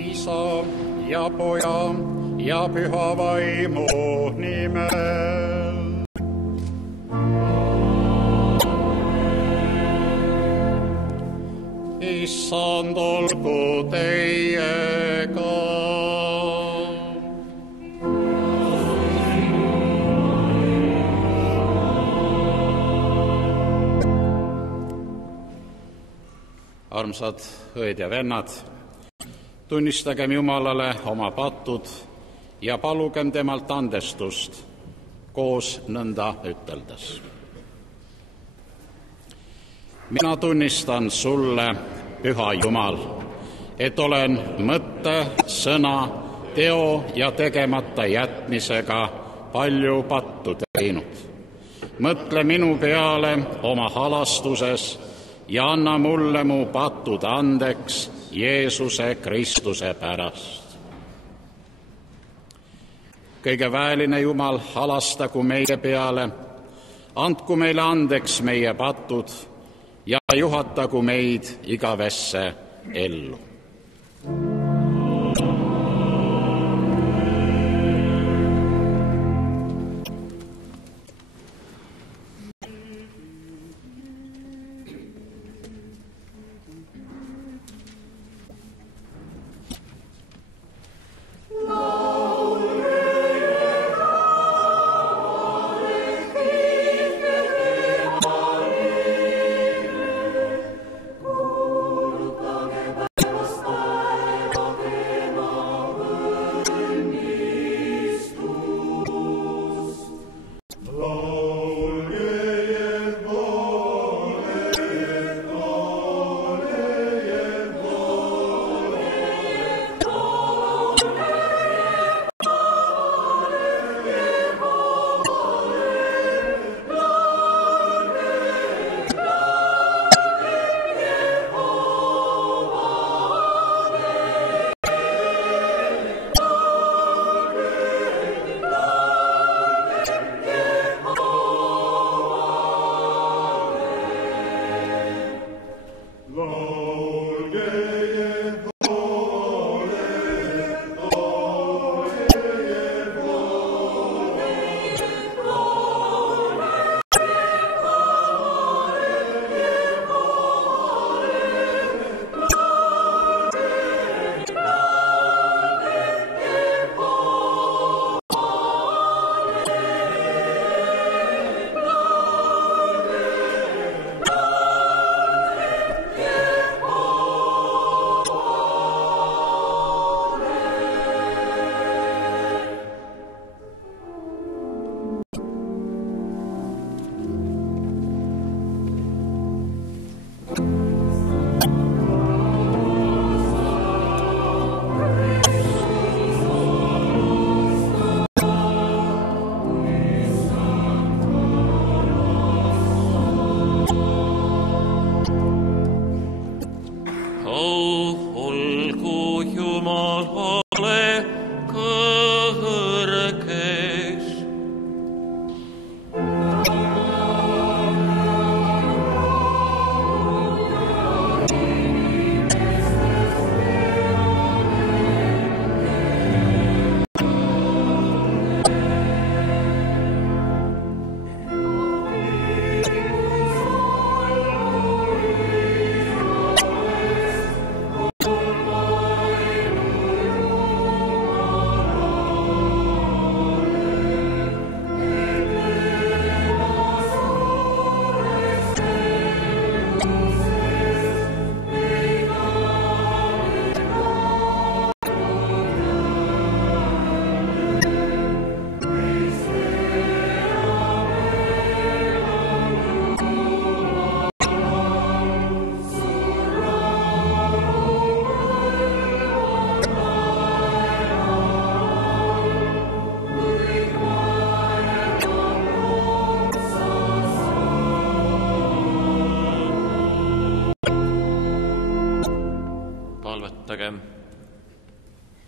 Isa ja Poja ja Püha Vaimu nimel. Issand olgu teiega. Armsad õed ja vennad, tunnistagem Jumalale oma patud ja palugem temalt andestust koos nõnda üteldes. Mina tunnistan sulle, Püha Jumal, et olen mõtte, sõna, teo ja tegemata jätmisega palju pattu teinud. Mõtle minu peale oma halastuses ja anna mulle mu patud andeks Jeesuse Kristuse pärast. Kõige väeline Jumal, halastagu meie peale, andku meile andeks meie patud ja juhatagu meid igavesse ellu.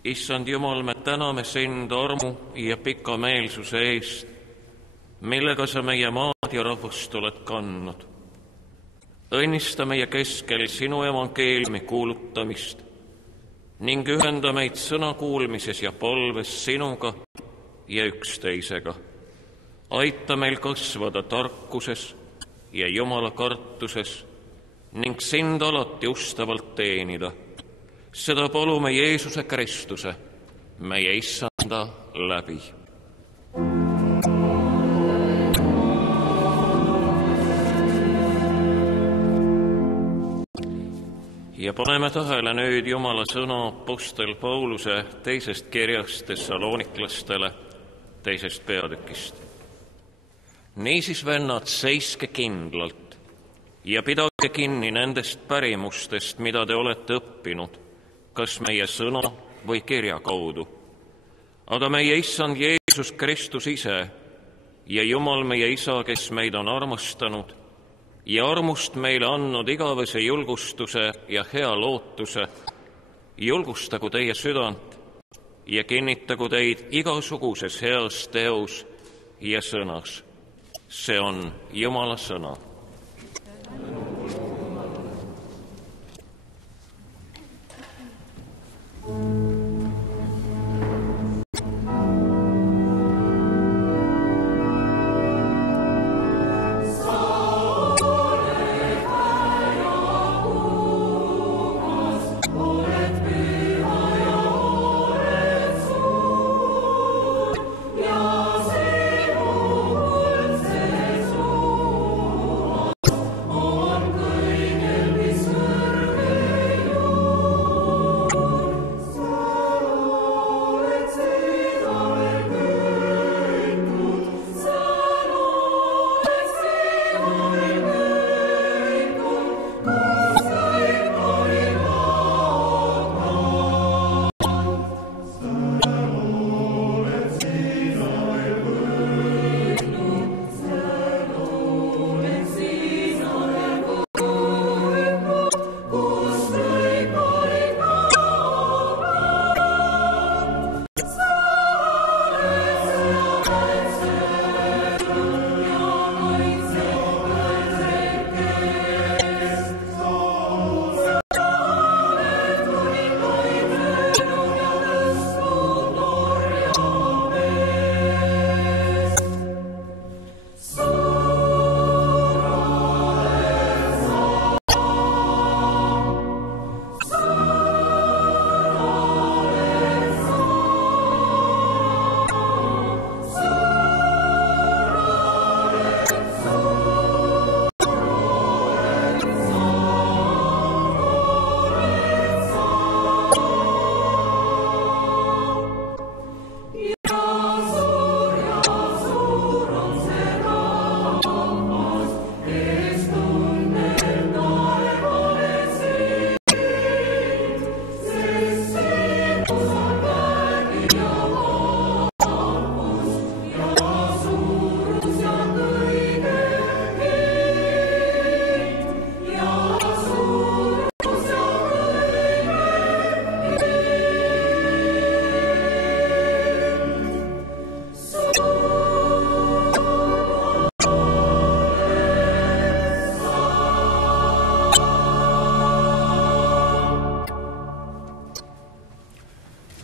Issand Jumal, me täname sind armu ja pikameelsuse eest, millega sa meie maad ja rahvust oled kandnud. õnnista meie keskel sinu evangeeliumi kuulutamist ning ühenda meid sõna kuulmises ja palves sinuga ja üksteisega. Aita meil kasvada tarkuses ja Jumala kartuses ning sind alati ustavalt teenida. Seda palume Jeesuse Kristuse, meie Issanda läbi. Ja paneme tähele nüüd Jumala sõna apostel Pauluse teisest kirjast Thessaloniklastele, 2. peatükist. Niisiis, vennad, seiske kindlalt ja pidage kinni nendest pärimustest, mida te olete õppinud, kas meie sõna või kirja kaudu. Aga meie Issand Jeesus Kristus ise ja Jumal meie Isa, kes meid on armastanud ja armust meile andnud igavese julgustuse ja hea lootuse, julgustagu teie südant ja kinnitagu teid igasuguses heas teos ja sõnas. See on Jumala sõna.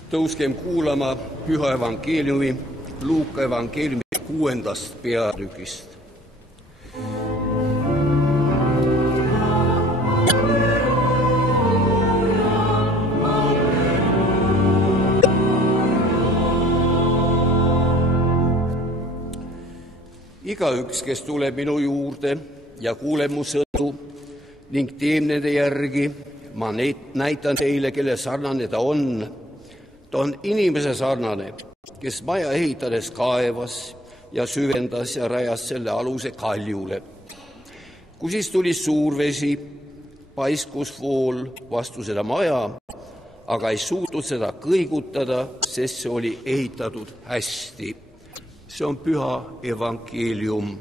Tõuskem kuulama Püha evangeeliumi Luuka evangeeliumi 6. peatükist. Igaüks, kes tuleb minu juurde ja kuuleb mu sõnu ning teeb nende järgi, ma näitan teile, kelle sarnane ta on. Ta on inimese sarnane, kes maja ehitades kaevas ja süvendas ja rajas selle aluse kaljule. Kui siis tuli suur vesi, paiskus vool vastu seda maja, aga ei suutnud seda kõigutada, sest see oli ehitatud hästi. See on Püha evangeelium.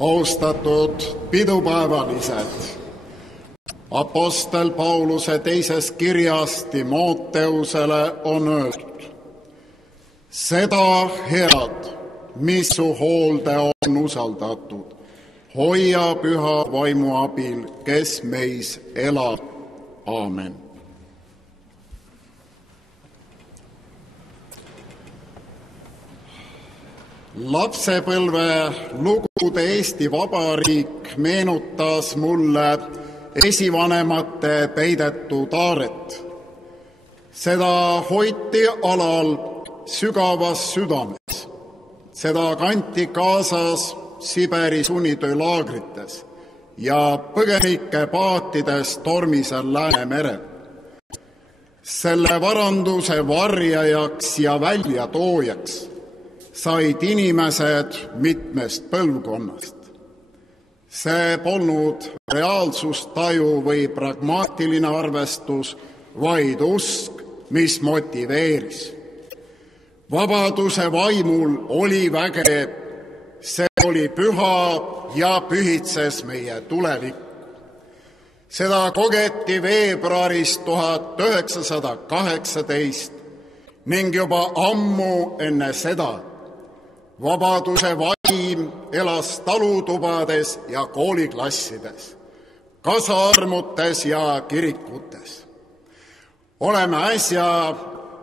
Austatud pidupäevalised, Apostel Pauluse teises kirjas Timoteusele on öeldud: seda head, mis su hoolde on usaldatud, hoia püha vaimu abil, kes meis elab. Aamen. Lapsepõlve lugude Eesti Vabariik meenutas mulle esivanemate peidetud aaret. Seda hoiti alal sügavas südames. Seda kanti kaasas Siberi sunnitöölaagrites ja põgenike paatides tormisel Läänemerel. Selle varanduse varjajaks ja väljatoojaks said inimesed mitmest põlvkonnast. See polnud reaalsustaju või pragmaatiline arvestus, vaid usk, mis motiveeris. Vabaduse vaimul oli vägev, see oli püha ja pühitses meie tulevikku. Seda kogeti veebruaris 1918 ning juba ammu enne seda. Vabaduse vaim elas talutubades ja kooliklassides, kasarmutes ja kirikutes. Oleme äsja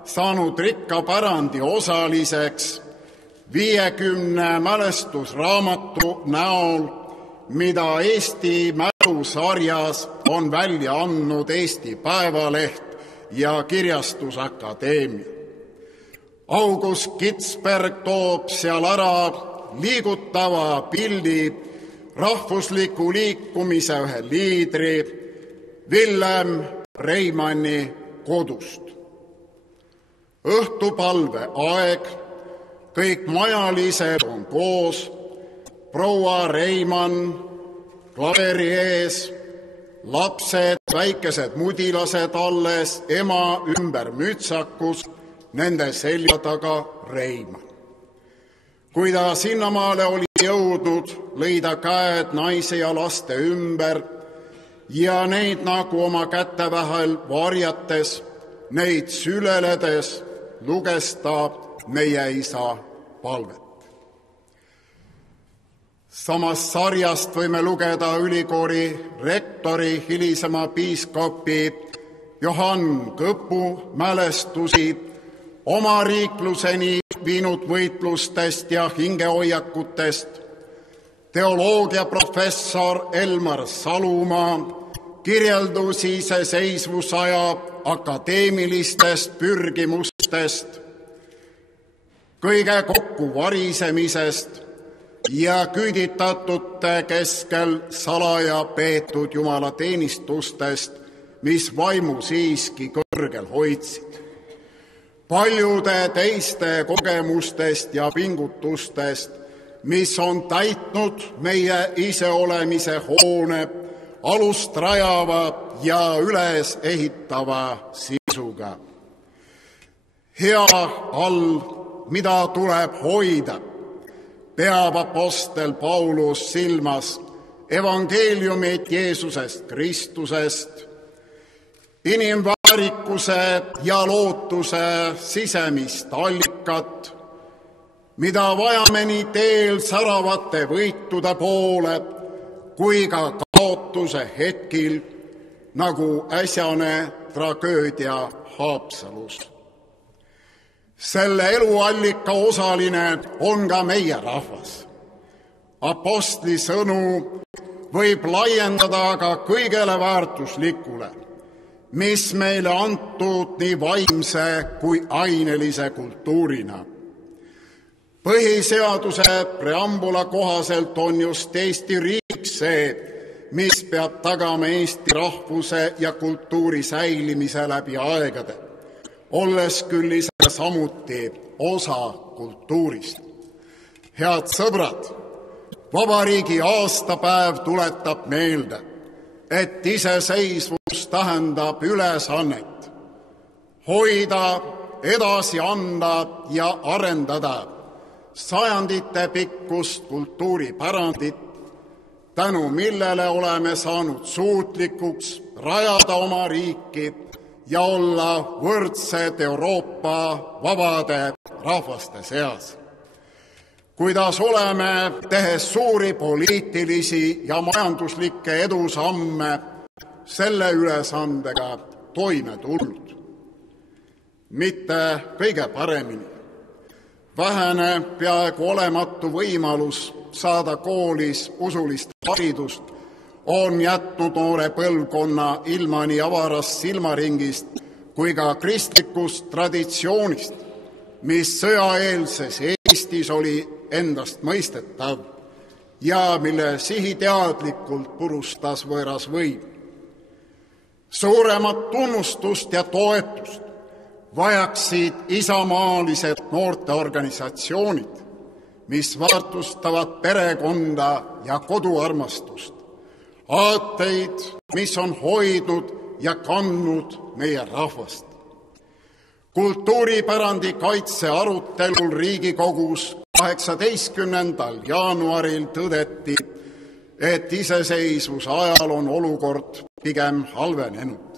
saanud rikka pärandi osaliseks 50 mälestusraamatu näol, mida Eesti mälusarjas on välja andnud Eesti Päevaleht ja Kirjastusakadeemia. August Kitzberg toob seal ära liigutava pildi rahvusliku liikumise ühe liidri Wilhelm Reimanni kodust. Õhtupalve aeg, kõik majalised on koos, proua Reimann klaveri ees, lapsed, väikesed mudilased alles, ema ümber mütsakus, nende selja taga Reimann. Kui ta sinnamaale oli jõudnud, lõi ta käed naise ja laste ümber ja neid nagu oma käte vahel varjates, neid süleledes, luges ta meie isa palvet. Samast sarjast võime lugeda ülikooli rektori, hilisema piiskopi Johann Kõpu mälestusi oma riikluseni viinud võitlustest ja hingehoiakutest, teoloogiaprofessor Elmar Salumaa kirjeldusi iseseisvusaja akadeemilistest pürgimustest, kõige kokkuvarisemisest ja küüditatute keskel salaja peetud jumalateenistustest, mis vaimu siiski kõrgel hoidsid. Paljude teiste kogemustest ja pingutustest, mis on täitnud meie iseolemise hoone alust rajava ja üles ehitava sisuga. Hea all, mida tuleb hoida, peab apostel Paulus silmas evangeeliumit Jeesusest Kristusest, inimväärikuse ja lootuse sisemist allikat, mida vajame nii teel säravate võitude poole kui ka kaotuse hetkil, nagu äsjane tragöödia Haapsalus. Selle eluallika osaline on ka meie rahvas. Apostli sõnu võib laiendada ka kõigele väärtuslikule, mis meile antud nii vaimse kui ainelise kultuurina. Põhiseaduse preambula kohaselt on just Eesti riik see, mis peab tagama Eesti rahvuse ja kultuuri säilimise läbi aegade, olles küll ise samuti osa kultuurist. Head sõbrad, vabariigi aastapäev tuletab meelde, et iseseisvus tähendab ülesannet hoida, edasi anda ja arendada sajandite pikkust kultuuripärandit, tänu millele oleme saanud suutlikuks rajada oma riiki ja olla võrdsed Euroopa vabade rahvaste seas. Kuidas oleme, tehes suuri poliitilisi ja majanduslikke edusamme, selle ülesandega toime tulnud. Mitte kõige paremini. Vähene, peaaegu olematu võimalus saada koolis usulist haridust on jätnud noore põlvkonna ilma nii avarast silmaringist kui ka kristlikust traditsioonist, mis sõjaeelses Eestis oli endast mõistetav ja mille sihiteadlikult purustas võõras võim. Suuremat tunnustust ja toetust vajaksid isamaalised noorteorganisatsioonid, mis väärtustavad perekonda ja koduarmastust, aateid, mis on hoidnud ja kandnud meie rahvast. Kultuuripärandi kaitse arutelul Riigikogus 18. jaanuaril tõdeti, et iseseisvuse ajal on olukord pigem halvenenud.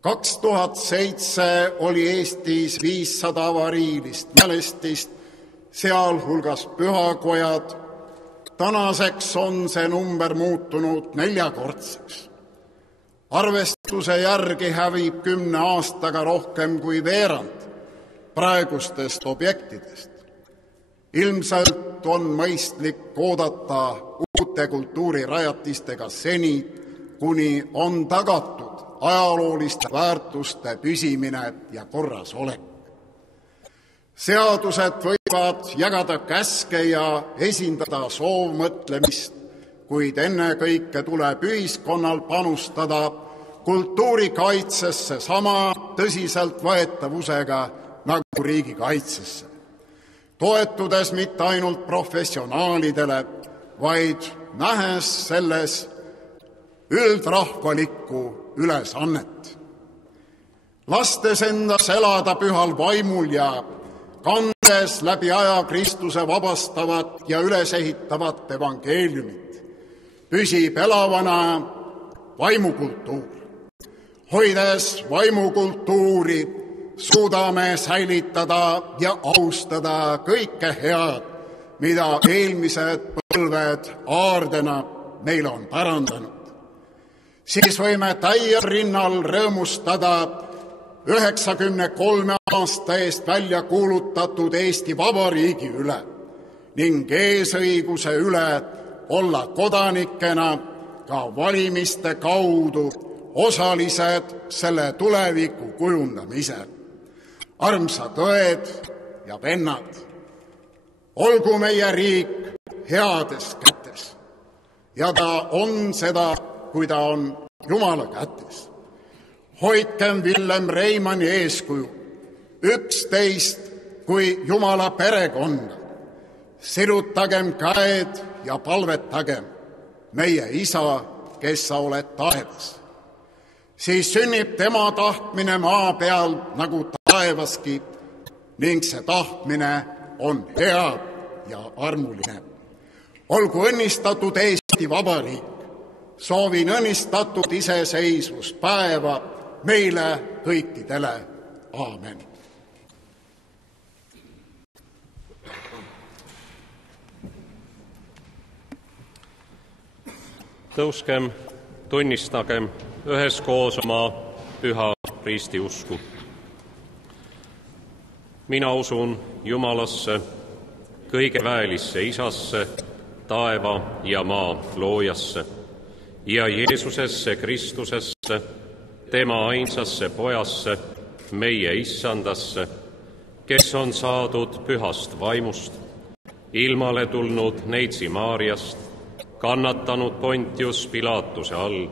2007 oli Eestis 500 avariilist mälestist, sealhulgas pühakojad. Tänaseks on see number muutunud 4-kordseks. Arvestuse järgi hävib 10 aastaga rohkem kui veerand praegustest objektidest. Ilmselt on mõistlik oodata uute kultuurirajatistega seni, kuni on tagatud ajalooliste väärtuste püsimine ja korrasolek. Seadused võivad jagada käske ja esindada soovmõtlemist, kuid ennekõike tuleb ühiskonnal panustada kultuurikaitsesse sama tõsiseltvõetavusega nagu riigikaitsesse, toetudes mitte ainult professionaalidele, vaid nähes selles üldrahvalikku ülesannet. Lastes endas elada pühal vaimul ja kandes läbi aja Kristuse vabastavat ja ülesehitavat evangeeliumit, püsib elavana vaimukultuur. Hoides vaimukultuuri, suudame säilitada ja austada kõike head, mida eelmised põlved aardena meile on pärandanud. Siis võime täiel rinnal rõõmustada 93 aasta eest välja kuulutatud Eesti Vabariigi üle ning eesõiguse üle olla kodanikena ka valimiste kaudu osalised selle tuleviku kujundamisel. Armsad õed ja vennad, olgu meie riik heades kätes ja ta on seda, kui ta on Jumala kätes. Hoidkem Villem Reimanni eeskuju, 11 kui Jumala perekonda. Sirutagem käed ja palvetagem, meie Isa, kes sa oled taevas. Siis sünnib tema tahtmine maa peal nagu taevaski ning see tahtmine on hea ja armuline. Olgu õnnistatud Eesti Vabariik. Soovin õnnistatud iseseisvuspäeva meile kõikidele. Aamen. Tõuskem, tunnistagem üheskoos oma püha ristiusku. Mina usun Jumalasse, kõigeväelisse Isasse, taeva ja maa loojasse ja Jeesusesse Kristusesse, tema ainsasse Pojasse, meie Issandasse, kes on saadud pühast vaimust, ilmale tulnud Neitsi Maarjast, kannatanud Pontius Pilatuse all,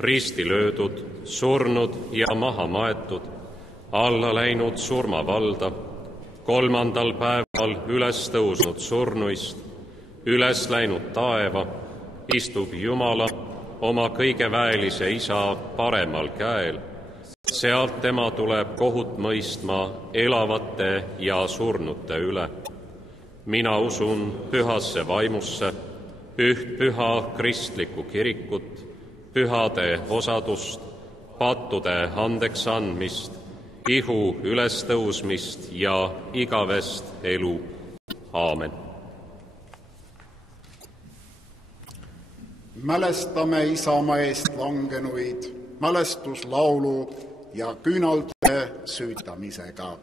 risti löödud, surnud ja maha maetud, alla läinud surmavalda, 3. päeval üles tõusnud surnuist, üles läinud taeva, istub Jumala oma kõigeväelise Isa paremal käel. Sealt tema tuleb kohut mõistma elavate ja surnute üle. Mina usun pühasse vaimusse, üht püha kristlikku kirikut, pühade osadust, pattude andeks andmist, ihu ülestõusmist ja igavest elu. Aamen. Mälestame Isamaa eest langenuid mälestuslaulu ja küünalde süütamisega.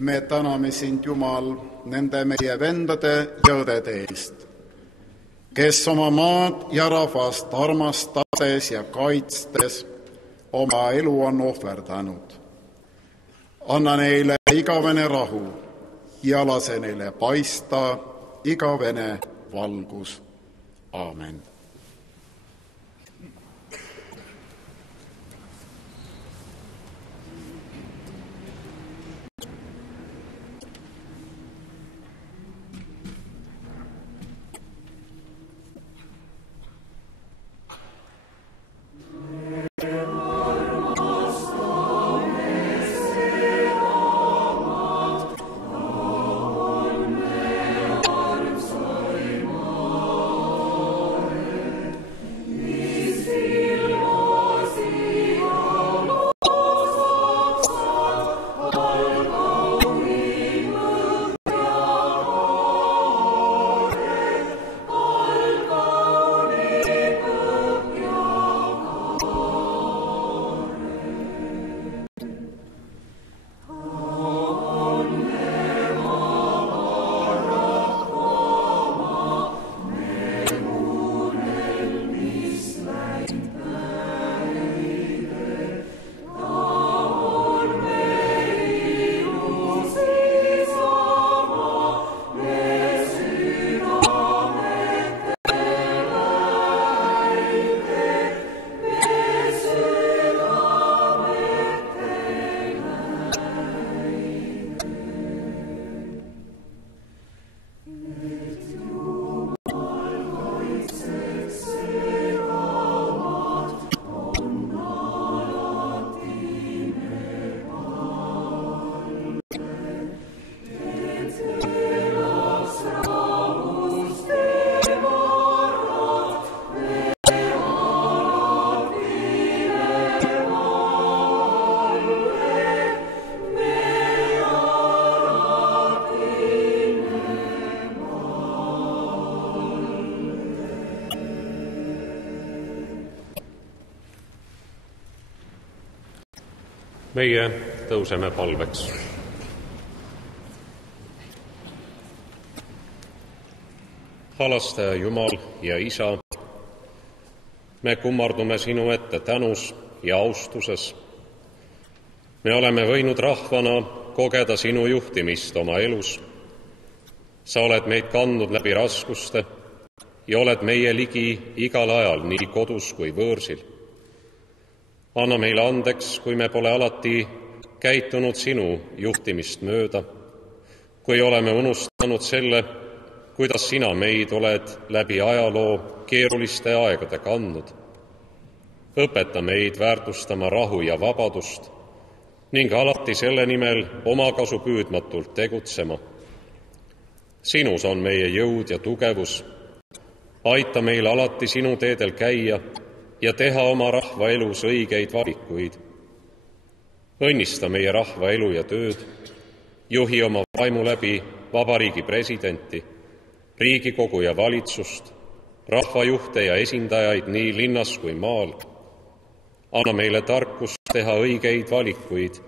Me täname sind, Jumal, nende meie vendade ja õdede eest, kes oma maad ja rahvast armastades ja kaitstes oma elu on ohverdanud. Anna neile igavene rahu ja lase neile paista igavene valgus. Aamen. meie tõuseme palveks. Halastaja Jumal ja Isa, me kummardume sinu ette tänus ja austuses. Me oleme võinud rahvana kogeda sinu juhtimist oma elus. Sa oled meid kandnud läbi raskuste ja oled meie ligi igal ajal, nii kodus kui võõrsil. Anna meile andeks, kui me pole alati käitunud sinu juhtimist mööda, kui oleme unustanud selle, kuidas sina meid oled läbi ajaloo keeruliste aegade kandnud. Õpeta meid väärtustama rahu ja vabadust ning alati selle nimel omakasu püüdmatult tegutsema. Sinus on meie jõud ja tugevus. Aita meil alati sinu teedel käia ja teha oma rahva elus õigeid valikuid. Õnnista meie rahva elu ja tööd, juhi oma vaimu läbi vabariigi presidenti, Riigikogu ja valitsust, rahvajuhte ja esindajaid nii linnas kui maal. Anna meile tarkust teha õigeid valikuid,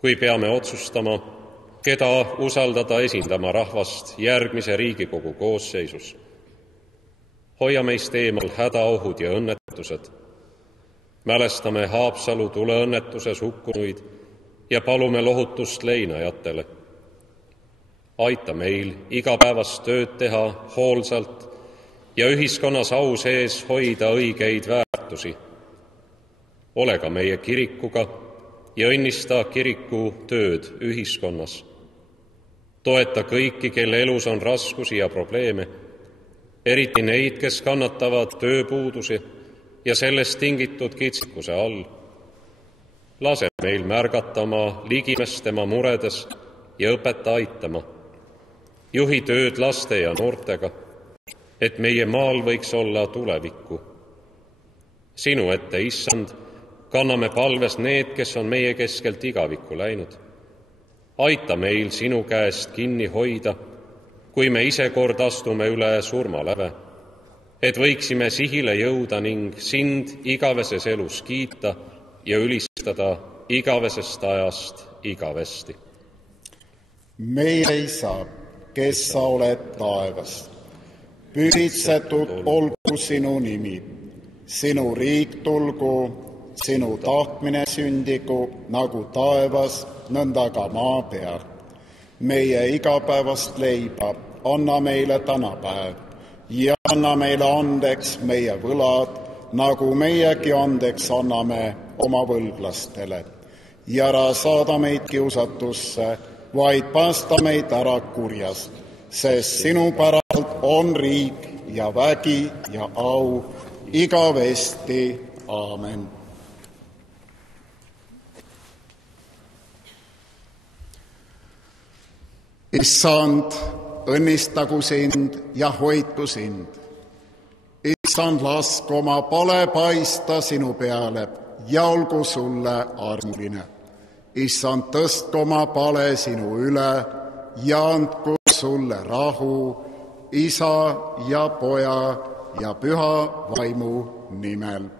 kui peame otsustama, keda usaldada esindama rahvast järgmise Riigikogu koosseisus. Hoia meist eemal hädaohud ja õnnetused. Mälestame Haapsalu tuleõnnetuses hukkunuid ja palume lohutust leinajatele. Aita meil igapäevast tööd teha hoolsalt ja ühiskonnas au sees hoida õigeid väärtusi. Ole ka meie kirikuga ja õnnista kiriku tööd ühiskonnas. Toeta kõiki, kelle elus on raskusi ja probleeme, eriti neid, kes kannatavad tööpuudusi ja sellest tingitud kitsikuse all. Lase meil märgata oma ligimest tema muredes ja õpeta aitama. Juhi tööd laste ja noortega, et meie maal võiks olla tulevikku. Sinu ette, Issand, kanname palves need, kes on meie keskelt igavikku läinud. Aita meil sinu käest kinni hoida, kui me ise kord astume üle surmaläve, et võiksime sihile jõuda ning sind igaveses elus kiita ja ülistada igavesest ajast igavesti. Meie Isa, kes sa oled taevas, pühitsetud olgu sinu nimi, sinu riik tulgu, sinu tahtmine sündigu nagu taevas, nõnda ka maa peal. Meie igapäevast leiba anna meile tänapäev ja anna meile andeks meie võlad, nagu meiegi andeks anname oma võlglastele. Ja ära saada meid kiusatusse, vaid päästa meid ära kurjast, sest sinu päralt on riik ja vägi ja au igavesti. Aamen. Issand, õnnistagu sind ja hoidku sind. Issand, lasku oma pale paista sinu peale ja olgu sulle armuline. Issand, tõstku oma pale sinu üle ja andku sulle rahu, Isa ja Poja ja Püha Vaimu nimel.